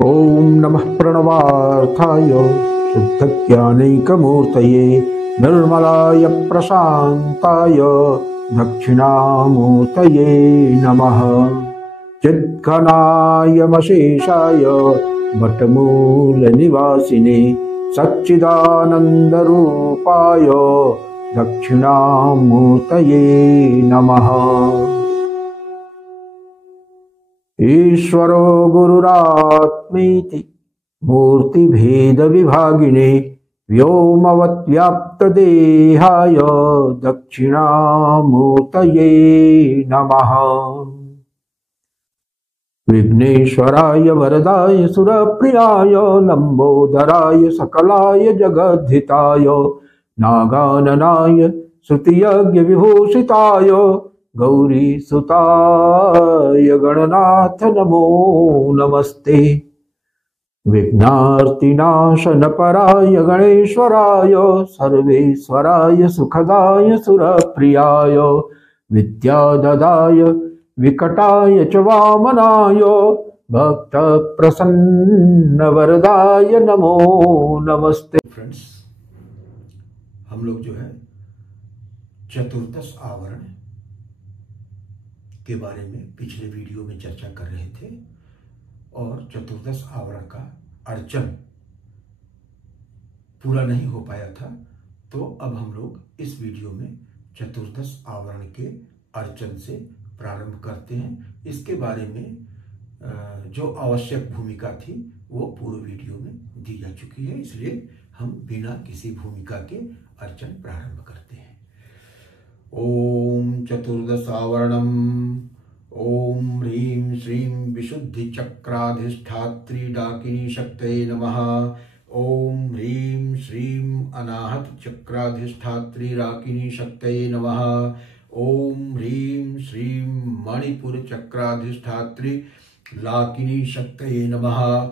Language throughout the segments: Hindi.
ओम नमः प्रणवार्थाय शुद्धज्ञानैकमूर्तये निर्मलाय प्रशान्ताय दक्षिणामूर्तये नमः। चिद्घनायमशेषाय वटमूलनिवासिने सच्चिदानन्दरूपाय दक्षिणामूर्तये नमः। ईश्वरो गुरुरात्मेति मूर्तिभेदविभागिने व्योमवद्व्याप्तदेहाय दक्षिणामूर्तये नमः। विघ्नेश्वराय वरदाय सुरप्रियाय लंबोदराय सकलाय जगद्धिताय नागाननाय श्रुतियज्ञ विभूषिताय गौरीसुताय गणनाथ नमो नमस्ते। विघ्नार्तिनाशनपराय गणेश्वराय सर्वेश्वराय सुखदाय सुरप्रियाय विद्याददाय विकटाय च वामनाय भक्तप्रसन्नवरदाय नमो नमस्ते। फ्रेंड्स, हम लोग जो है चतुर्दश आवरण के बारे में पिछले वीडियो में चर्चा कर रहे थे और चतुर्दश आवरण का अर्चन पूरा नहीं हो पाया था, तो अब हम लोग इस वीडियो में चतुर्दश आवरण के अर्चन से प्रारंभ करते हैं। इसके बारे में जो आवश्यक भूमिका थी वो पूर्व वीडियो में दी जा चुकी है, इसलिए हम बिना किसी भूमिका के अर्चन प्रारंभ करते हैं। ओम चतुर्दशावरणम ओम ह्रीं श्रीं विशुद्धि चक्राधिष्ठात्री डाकिनी शक्तये नमः। ओम ह्रीं श्रीं अनाहत चक्राधिष्ठात्री डाकिनी शक्तये नमः। ओम ह्रीं श्रीं मणिपुर चक्राधिष्ठात्री लाकिनी शक्तये नमः।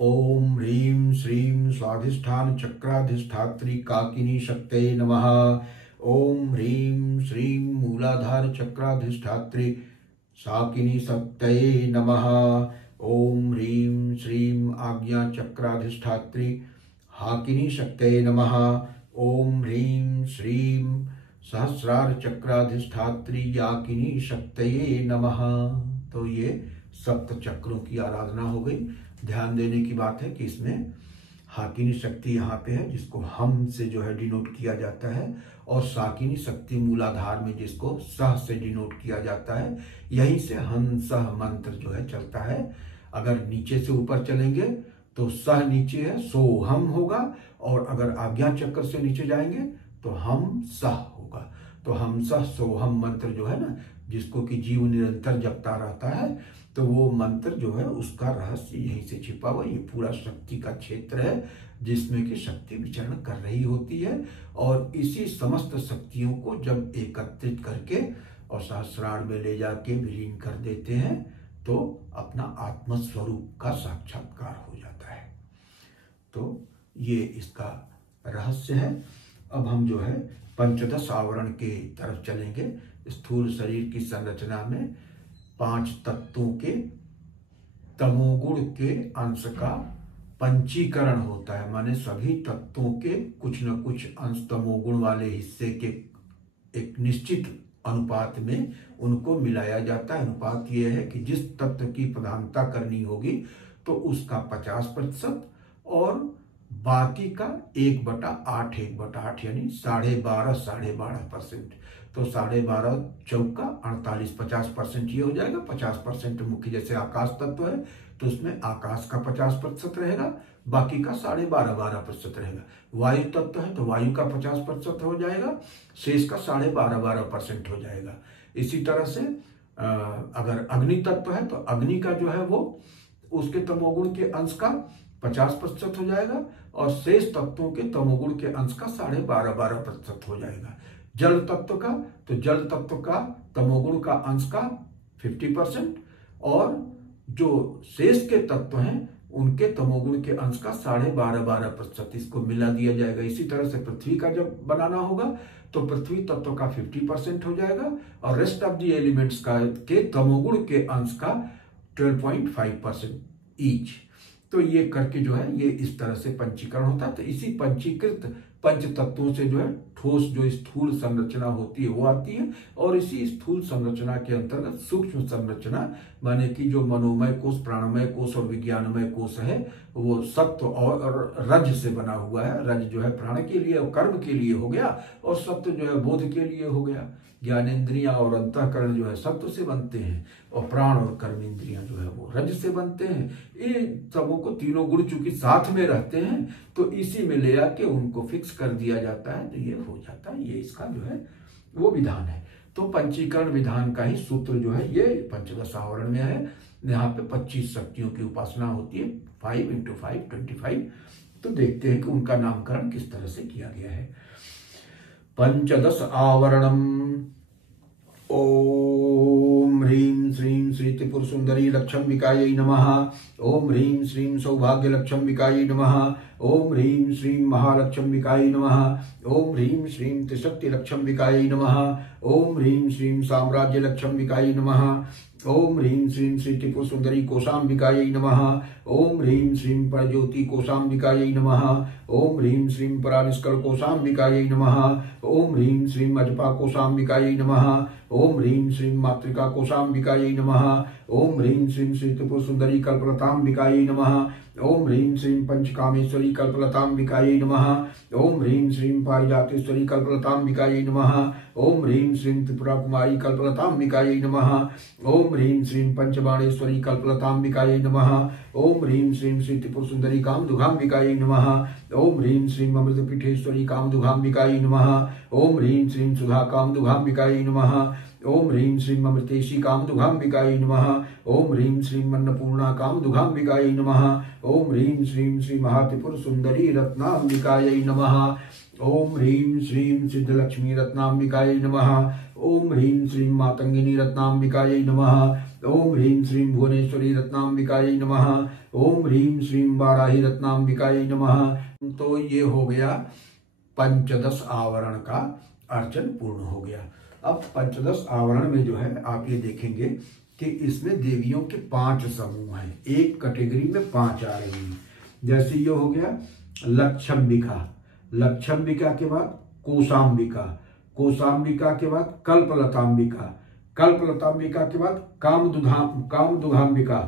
ओम ह्रीं श्रीं स्वाधिष्ठान चक्राधिष्ठात्री काकिनी शक्तये नमः। ओम ह्रीं श्रीं मूलाधार चक्राधिष्ठात्री शाकिनी शक्तये नमः। ओम ह्रीं श्रीं आज्ञा चक्राधिष्ठात्री हाकिनी शक्तये नमः। ओम ह्रीं श्रीं सहस्रार चक्राधिष्ठात्री याकिनी शक्तये नमः। तो ये सप्त चक्रों की आराधना हो गई। ध्यान देने की बात है कि इसमें हाकिनी शक्ति यहाँ पे है, जिसको हम से जो है डिनोट किया जाता है, और साकिनी शक्ति मूलाधार में जिसको सह से डिनोट किया जाता है। यहीं से हंसह मंत्र जो है चलता है। अगर नीचे से ऊपर चलेंगे तो सह नीचे है, सो हम होगा, और अगर आज्ञा चक्र से नीचे जाएंगे तो हम सह होगा। तो हम सह सो हम मंत्र जो है ना, जिसको कि जीव निरंतर जपता रहता है, तो वो मंत्र जो है उसका रहस्य यहीं से छिपा हुआ। ये पूरा शक्ति का क्षेत्र है जिसमें कि शक्ति विचरण कर रही होती है, और इसी समस्त शक्तियों को जब एकत्रित करके और सहस्रार में ले जाके विलीन कर देते हैं तो अपना आत्मस्वरूप का साक्षात्कार हो जाता है। तो ये इसका रहस्य है। अब हम जो है पंचदश आवरण के तरफ चलेंगे। स्थूल शरीर की संरचना में 5 तत्वों के तमोगुण के अंश का पंचीकरण होता है, माने सभी तत्वों के कुछ न कुछ अंश तमोगुण वाले हिस्से के एक निश्चित अनुपात में उनको मिलाया जाता है। अनुपात यह है कि जिस तत्व की प्रधानता करनी होगी तो उसका 50% और बाकी का 1/8 1/8 यानी 12.5% तो 12.5 चौका 48 50% ये हो जाएगा। 50% मुख्य जैसे आकाश तत्व है तो उसमें आकाश का 50% रहेगा, बाकी का 12.5% रहेगा। वायु तत्व है तो वायु का 50% हो जाएगा, शेष का 12.5% हो जाएगा। इसी तरह से अगर अग्नि तत्व है तो अग्नि का जो है वो उसके तमोगुण के अंश का 50% हो जाएगा, और शेष तत्वों के तमोगुण के अंश का 12.5% हो जाएगा। जल तत्व का तो जल तत्व का तमोगुण का अंश का 50%, और जो शेष के तत्व हैं उनके तमोगुण के अंश का 12.5% इसको मिला दिया जाएगा। इसी तरह से पृथ्वी का जब बनाना होगा तो पृथ्वी तत्व का 50% हो जाएगा, और रेस्ट ऑफ द एलिमेंट्स का के तमोगुण के अंश का 12.5% ईच। तो ये करके जो है ये इस तरह से पंचीकरण होता है। तो इसी पंचीकृत पंच तत्वों से जो है ठोस जो स्थूल संरचना होती है वो आती है, और इसी स्थूल संरचना के अंतर्गत सूक्ष्म संरचना माने कि जो मनोमय कोष, प्राणमय कोष और विज्ञानमय कोष है वो सत्व और रज से बना हुआ है। रज जो है प्राण के लिए और कर्म के लिए हो गया, और सत्व जो है बोध के लिए हो गया। ज्ञानेन्द्रियां और अंतःकरण जो है सत्व से बनते हैं, और प्राण और कर्म इंद्रियां जो है वो रज से बनते हैं। ये सबों को तीनों गुण चूंकि साथ में रहते हैं तो इसी में ले आके उनको फिक्स कर दिया जाता है, तो ये हो जाता है। ये इसका जो है वो विधान है। तो पंचीकरण विधान का ही सूत्र जो है ये पंचदश आवरण में है। यहाँ पे 25 शक्तियों की उपासना होती है, 5 × 5 25। तो देखते हैं कि उनका नामकरण किस तरह से किया गया है। पंचदश आवरणम। ओम ह्रीं श्रीं श्री त्रिपुर सुंदरी लक्षम्बिकायै नमः। ओम ह्रीं श्रीं सौभाग्य लक्षम्बिकायै नमः। ओम ह्रीं श्रीं महालक्षम्बिकायै नमः। ओम ह्रीं श्रीं त्रिशक्ति लक्षम्बिकायै नमः। ओम ह्रीं श्रीं साम्राज्य लक्षम्बिकायै नमः। ओम ह्रीं श्रीं श्री त्रिपुर सुंदरी कोशाम्बिकायै नमः। ओम ह्रीं श्रीं परज्योति कोशाम्बिकायै नमः। ओम ह्रीं श्रीं परानिष्कल कोशाम्बिकायै नमः। ओम ह्रीं श्रीं अजपा कोशाम्बिकायै नमः। ओम ह्रीं श्रीं मातृका कोशाम्बिकायै नमः। ओम ह्रीं श्रीं श्री त्रिपुर सुंदरी कल्पलताम्बिकायै नमः। ओम ह्रीं श्रीं पंचकामेश्वरी कल्पलताम्बिकायै नमः। ओम ह्रीं श्रीं पारिजातेश्वरी कल्पलताम्बिकायै नमः। ओम ह्रीं श्रीं त्रिपुरा कुमारी कल्पलताम्बिकायै नमः। ओम ह्रीं श्रीं पंचबाणेश्वरी कल्पलताम्बिकायै नमः। ओम ह्रीं श्रीं श्री त्रिपुर सुंदरी कामदुघाम्बिकायै नमः। ओम ह्रीं श्रीं अमृतपीठेश्वरी कामदुघाम्बिकायै नमः। ओम ह्रीं श्रीं सुधा कामदुघाम्बिकायै नमः। ओम ह्रीं श्रीं अमृतेशी कामदुघाम्बिकायै नमः। ओम ह्रीं श्रीं अन्नपूर्णा कामदुघाम्बिकायै नमः। ओम ह्रीं श्रीं श्री महात्रिपुर सुंदरी रत्नाम्बिकायै नमः। ओम ह्रीं श्रीं सिद्धलक्ष्मी रत्नाम्बिकायै नमः। ओम ह्रीं श्रीं मातंगिनी रत्नाम्बिकायै नमः। ओम ह्रीं श्रीं भुवनेश्वरी रत्नाम्बिकायै नमः। ओम ह्रीं श्रीं वाराही रत्नाम्बिकायै नमः। तो ये हो गया पंचदश आवरण का अर्चन पूर्ण हो गया। अब पंचदश आवरण में जो है आप ये देखेंगे कि इसमें देवियों के 5 समूह हैं, एक कैटेगरी में 5 आ रही हैं। जैसे ये हो गया लक्षम्बिका, लक्षम्बिका के बाद कोशाम्बिका, कोशाम्बिका के बाद कल्पलताम्बिका, कल्पलताम्बिका के बाद कामदुघाम्बिका,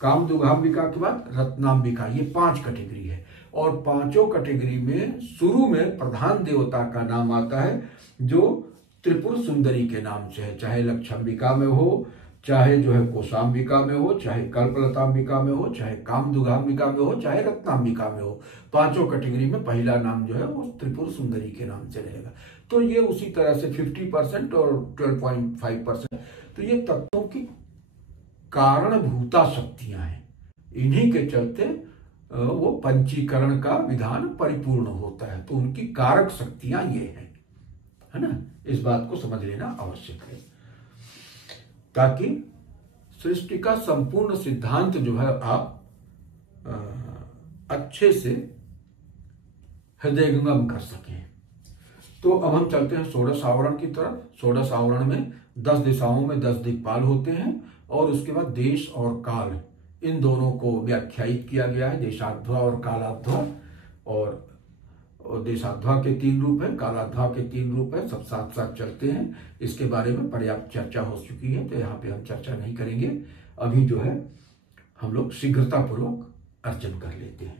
कामदुघाम्बिका के बाद रत्नाम्बिका। ये 5 कैटेगरी है, और पांचों कैटेगरी में शुरू में प्रधान देवता का नाम आता है जो त्रिपुर सुंदरी के नाम से है। चाहे लक्षम्बिका में हो, चाहे जो है कोशाम्बिका में हो, चाहे कल्पलताम्बिका में हो, चाहे कामदुघाम्बिका में हो, चाहे रत्नाम्बिका में हो, पांचों कैटेगरी में पहला नाम जो है वो त्रिपुर सुंदरी के नाम से रहेगा। तो ये उसी तरह से 50% और 12.5%। तो ये तत्वों की कारणभूता शक्तियां हैं, इन्हीं के चलते वो पंचीकरण का विधान परिपूर्ण होता है। तो उनकी कारक शक्तियां ये हैं, है ना। इस बात को समझ लेना आवश्यक है, ताकि सृष्टि का संपूर्ण सिद्धांत जो है आप अच्छे से हृदयंगम कर सकें। तो अब हम चलते हैं षोडश आवरण की तरफ। षोडश आवरण में 10 दिशाओं में 10 दिक्पाल होते हैं, और उसके बाद देश और काल, इन दोनों को व्याख्यायित किया गया है, देशाध्वा और कालाध्वा। और देशाध्वा के 3 रूप है, कालाध्वा के 3 रूप है, सब साथ साथ चलते हैं। इसके बारे में पर्याप्त चर्चा हो चुकी है, तो यहाँ पे हम चर्चा नहीं करेंगे। अभी जो है हम लोग शीघ्रता पूर्वक अर्चन कर लेते हैं।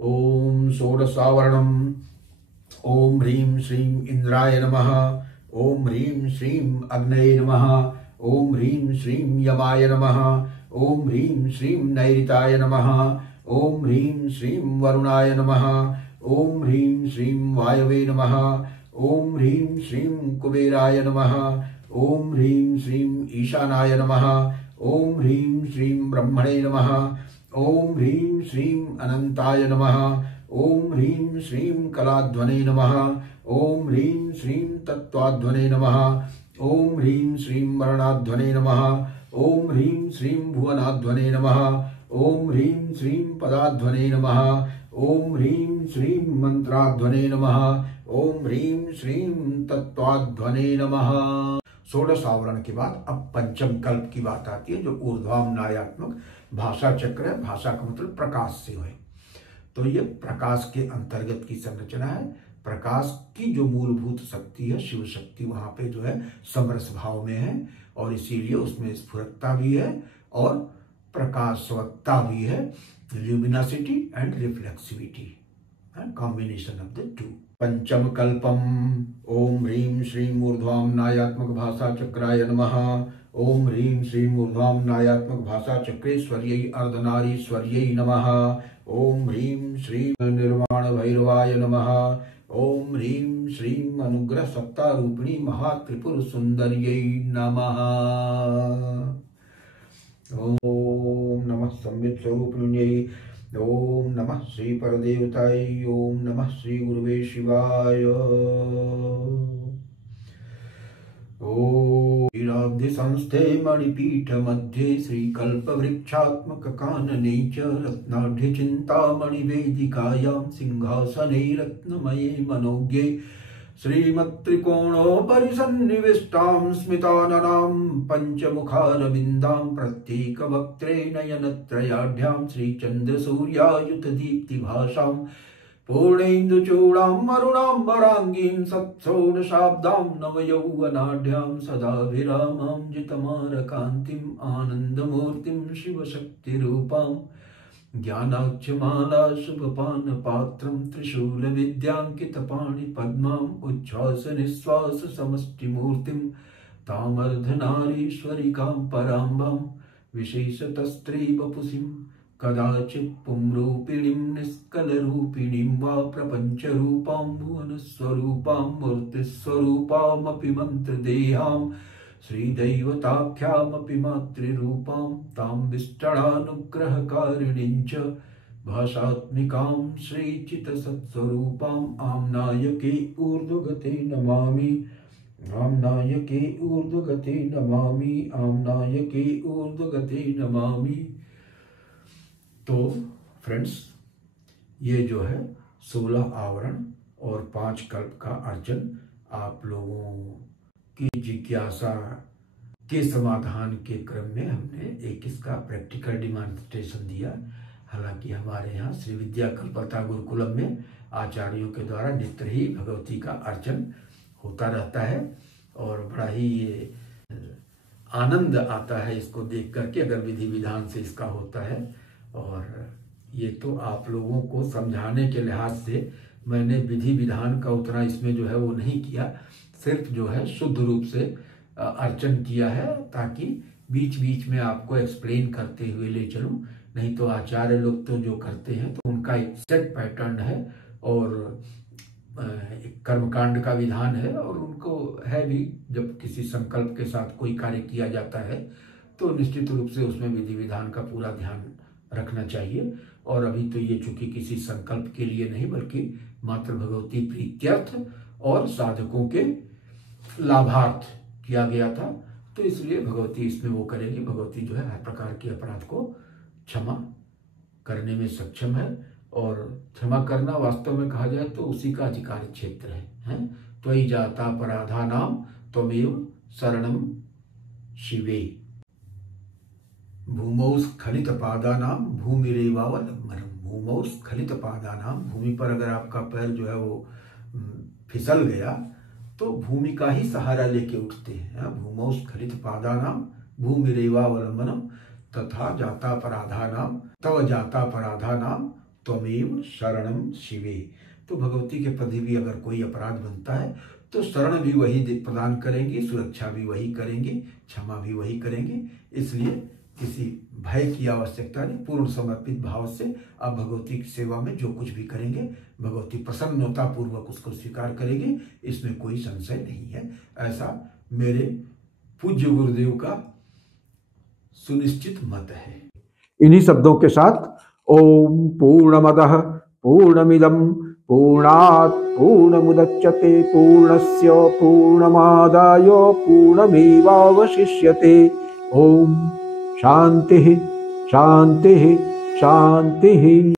ओम षोडशावरणम। ओम ह्रीं श्रीं इंद्राय नमः। ओम ह्रीं श्रीं अग्नये नमः। ओम ह्रीं श्रीं यमाय नमः। ओम ह्रीं श्रीं नैऋताय नमः। ओम ह्रीं श्रीं वरुणाय नमः। ओम ह्रीं श्रीं वायवे नमः। ओम ह्रीं श्रीं कुबेराय नमः। ओम ह्रीं श्रीं ईशानाय नमः। ओम ह्रीं श्रीं ब्रह्मणे नमः। ओम ह्रीं श्रीं अनंताय नमः। ओम ह्रीं श्रीं कलाध्वने नमः। ओम ह्रीं श्रीं तत्वाध्वने नमः। ओम ह्रीं श्रीं वर्णाध्वने नमः। ओम ह्रीं श्रीं भुवनाध्वने नमः। ओम ह्रीं श्रीं पदाध्वने नमः। ओम ह्रीं श्रीं मंत्राध्वने नमः। ओम ह्रीं श्रीं तत्वाध्वने नमः। षोडश आवरण के बाद अब पंचम कल्प की बात आती है, जो ऊर्ध्वामनायात्मक भाषा चक्र है, भाषा का मतलब प्रकाश से है। तो ये प्रकाश के अंतर्गत की संरचना है। प्रकाश की जो मूलभूत शक्ति है, शिव शक्ति, वहां पे जो है समरस भाव में है, और इसीलिए उसमें स्फुरता भी है और प्रकाशवत्ता भी है, luminosity and reflexivity, combination of the two. पंचम कल्पम। ओम ह्रीं श्रीं ऊर्ध्वाम नायात्मक भाषा चक्राय नमः। ओम ह्रीं श्रीं ऊर्ध्वाम नायात्मक भाषा चक्रेश्वर्यै अर्धनारीश्वर्यै नमः। ओम ह्रीं श्रीं निर्वाण भैरवाय नमः। ओम ह्रीं श्रीं अनुग्रह सत्ता रूपिणी महात्रिपुर सुंदर्यै नमः। ओम नमः संवित स्वरूपिण्यै। ओम नमः श्री परदेवताय। ओम नमः श्री गुरुवे शिवाय। ओम वीराब्धि संस्थे मणिपीठ मध्ये श्रीकल्प वृक्षात्मक कानने च रत्नाढ्य चिंतामणि वेदिकायां सिंहासने रत्नमये मनोज्ञे श्रीमत्त्रिकोणोपरि सन्निविष्टां स्मिताननां पंचमुखारविन्दां प्रत्येकवक्त्रे नयनत्रयाढ्यां श्रीचन्द्रसूर्यायुतदीप्तिभासां पूर्णेन्दुचूडां अरुणाम्बराङ्गीं सत्षोडशाब्दां नवयौवनाढ्यां सदा विरामां जितमारकान्तिम् आनन्दमूर्तिं शिवशक्तिरूपां ज्ञानाक्षमाला शुभपानपात्रं त्रिशूलविद्याङ्कितपाणिपद्माम् उच्छ्वासनिःश्वास समष्टिमूर्तिं तामर्धनारीश्वरिकां पराम्बां विशेषतस्त्रीवपुषीं कदाचित् पुंरूपिणीं निष्कलरूपिणीं वा प्रपञ्चरूपां भुवनस्वरूपां मूर्तिस्वरूपामपि मन्त्रदेहां श्रीदैवताख्यामपि मातृरूपां तां विष्टणानुग्रहकारिणीं च भाषात्मिकां श्रीचितसत्स्वरूपाम् आम्नायके ऊर्ध्वगते नमामि। आम्नायके ऊर्ध्वगते नमामि। आम्नायके ऊर्ध्वगते नमामि। तो फ्रेंड्स, ये जो है 16 आवरण और 5 कल्प का अर्चन आप लोगों की जिज्ञासा के समाधान के क्रम में हमने एक इसका प्रैक्टिकल डिमॉन्स्ट्रेशन दिया। हालांकि हमारे यहाँ श्री विद्या कल्पता गुरुकुलम में आचार्यों के द्वारा नित्य ही भगवती का अर्चन होता रहता है, और बड़ा ही ये आनंद आता है इसको देख करके, अगर विधि विधान से इसका होता है। और ये तो आप लोगों को समझाने के लिहाज से मैंने विधि विधान का उतना इसमें जो है वो नहीं किया, सिर्फ जो है शुद्ध रूप से अर्चन किया है, ताकि बीच बीच में आपको एक्सप्लेन करते हुए ले चलूं। नहीं तो आचार्य लोग तो जो करते हैं तो उनका एक सेट पैटर्न है और एक कर्मकांड का विधान है, और उनको है भी जब किसी संकल्प के साथ कोई कार्य किया जाता है तो निश्चित रूप से उसमें विधि विधान का पूरा ध्यान रखना चाहिए। और अभी तो ये चूंकि किसी संकल्प के लिए नहीं बल्कि मात्र भगवती प्रीत्यर्थ और साधकों के लाभार्थ किया गया था, तो इसलिए भगवती इसमें वो करेगी। भगवती जो है हर प्रकार के अपराध को क्षमा करने में सक्षम है, और क्षमा करना वास्तव में कहा जाए तो उसी का अधिकार क्षेत्र है। त्वयि जाता अपराधा नाम त्वमेव शरणम शिवे भूमौ स्खलित पादानाम भूमिरेवावलंबनम। भूमौ स्खलित पादानाम, भूमि पर अगर आपका पैर जो है वो फिसल गया तो भूमि का ही सहारा लेके उठते हैं। भूमौ स्खलित पादानाम भूमिरेवावलंबनम तथा जातापराधानाम तव जातापराधानाम त्वमेव शरणम शिवे। तो भगवती के प्रति भी अगर कोई अपराध बनता है तो शरण भी वही प्रदान करेंगे, सुरक्षा भी वही करेंगे, क्षमा भी वही करेंगे। इसलिए किसी भय की आवश्यकता नहीं, पूर्ण समर्पित भाव से आप भगवती की सेवा में जो कुछ भी करेंगे भगवती प्रसन्नता पूर्वक उसको स्वीकार करेगी, इसमें कोई संशय नहीं है। ऐसा मेरे पूज्य गुरुदेव का सुनिश्चित मत है। इन्हीं शब्दों के साथ ओम पूर्णमदः पूर्णमिदं पूर्णात् पूर्णमुदच्यते पूर्णस्य पूर्णमादाय पूर्णमेवावशिष्यते। ओम शांति शांति शांति।